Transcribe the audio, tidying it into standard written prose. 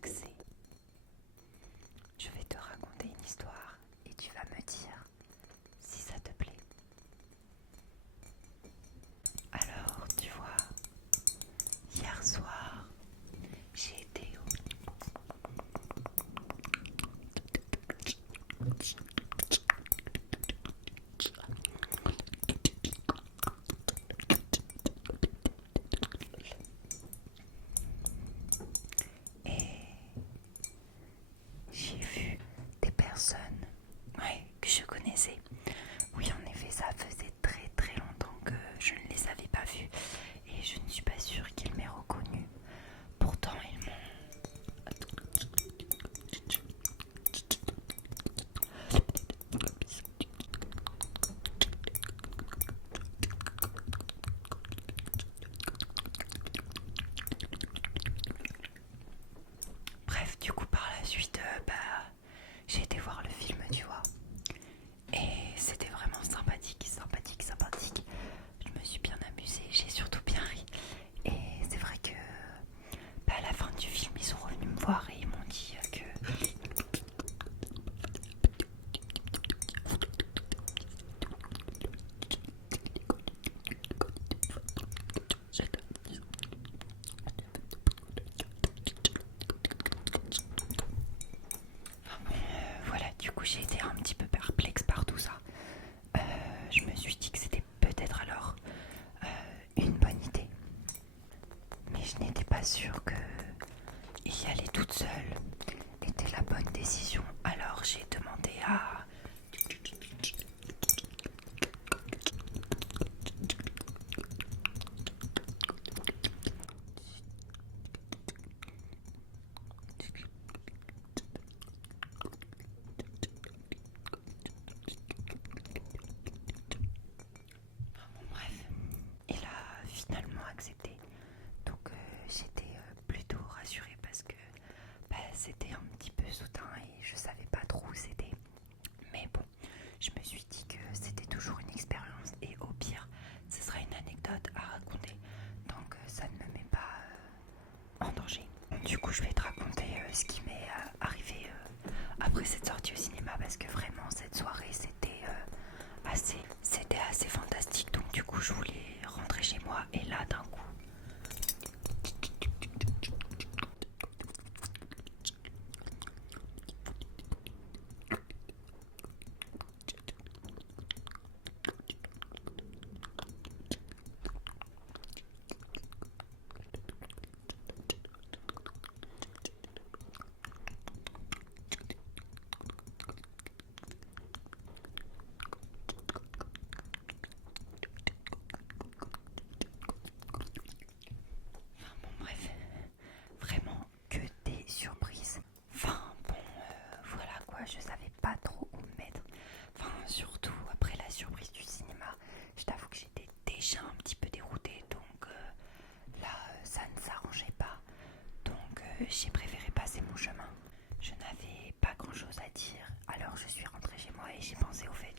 relaxé. Je vais te raconter une histoire et tu vas me dire si ça te plaît. Alors, tu vois, hier soir, j'ai été et j'ai vu des personnes, ouais, que je connaissais. Oui, en effet, ça faisait très très longtemps que je ne les avais pas vus et je ne suis pas sûre qu'ils m'aient reconnue. Pourtant, ils m'ont... Bref, du coup, par la suite, j'ai été voir le film, tu vois. Et c'était vraiment sympathique, sympathique, sympathique. Je me suis bien amusée, j'ai surtout bien ri. Et c'est vrai que à la fin du film, ils sont revenus me voir et ils m'ont dit que... voilà, du coup j'ai été un petit peu perplexe par tout ça. Je me suis dit que c'était peut-être alors une bonne idée. Mais je n'étais pas sûre que y aller toute seule était la bonne décision. Alors j'ai demandé à... Bref, il a finalement accepté. Donc j'étais plutôt rassurée parce que c'était un petit peu soudain et je savais pas trop où c'était. Mais bon, je me suis dit que c'était toujours une expérience et au pire, ce sera une anecdote à raconter. Donc ça ne me met pas en danger. Du coup, je vais te raconter ce qui m'est arrivé après cette sortie au cinéma parce que vraiment cette soirée c'était assez fantastique. Donc du coup, je voulais rentrer chez moi et là d'un coup. Bon, bref, vraiment que des surprises. Enfin bon, voilà quoi, je savais pas trop où me mettre. Enfin, surtout après la surprise du cinéma, je t'avoue que j'étais déjà un petit peu déroutée, donc là, ça ne s'arrangeait pas. Donc j'ai préféré passer mon chemin. Je n'avais pas grand chose à dire, alors je suis rentrée chez moi et j'ai pensé au fait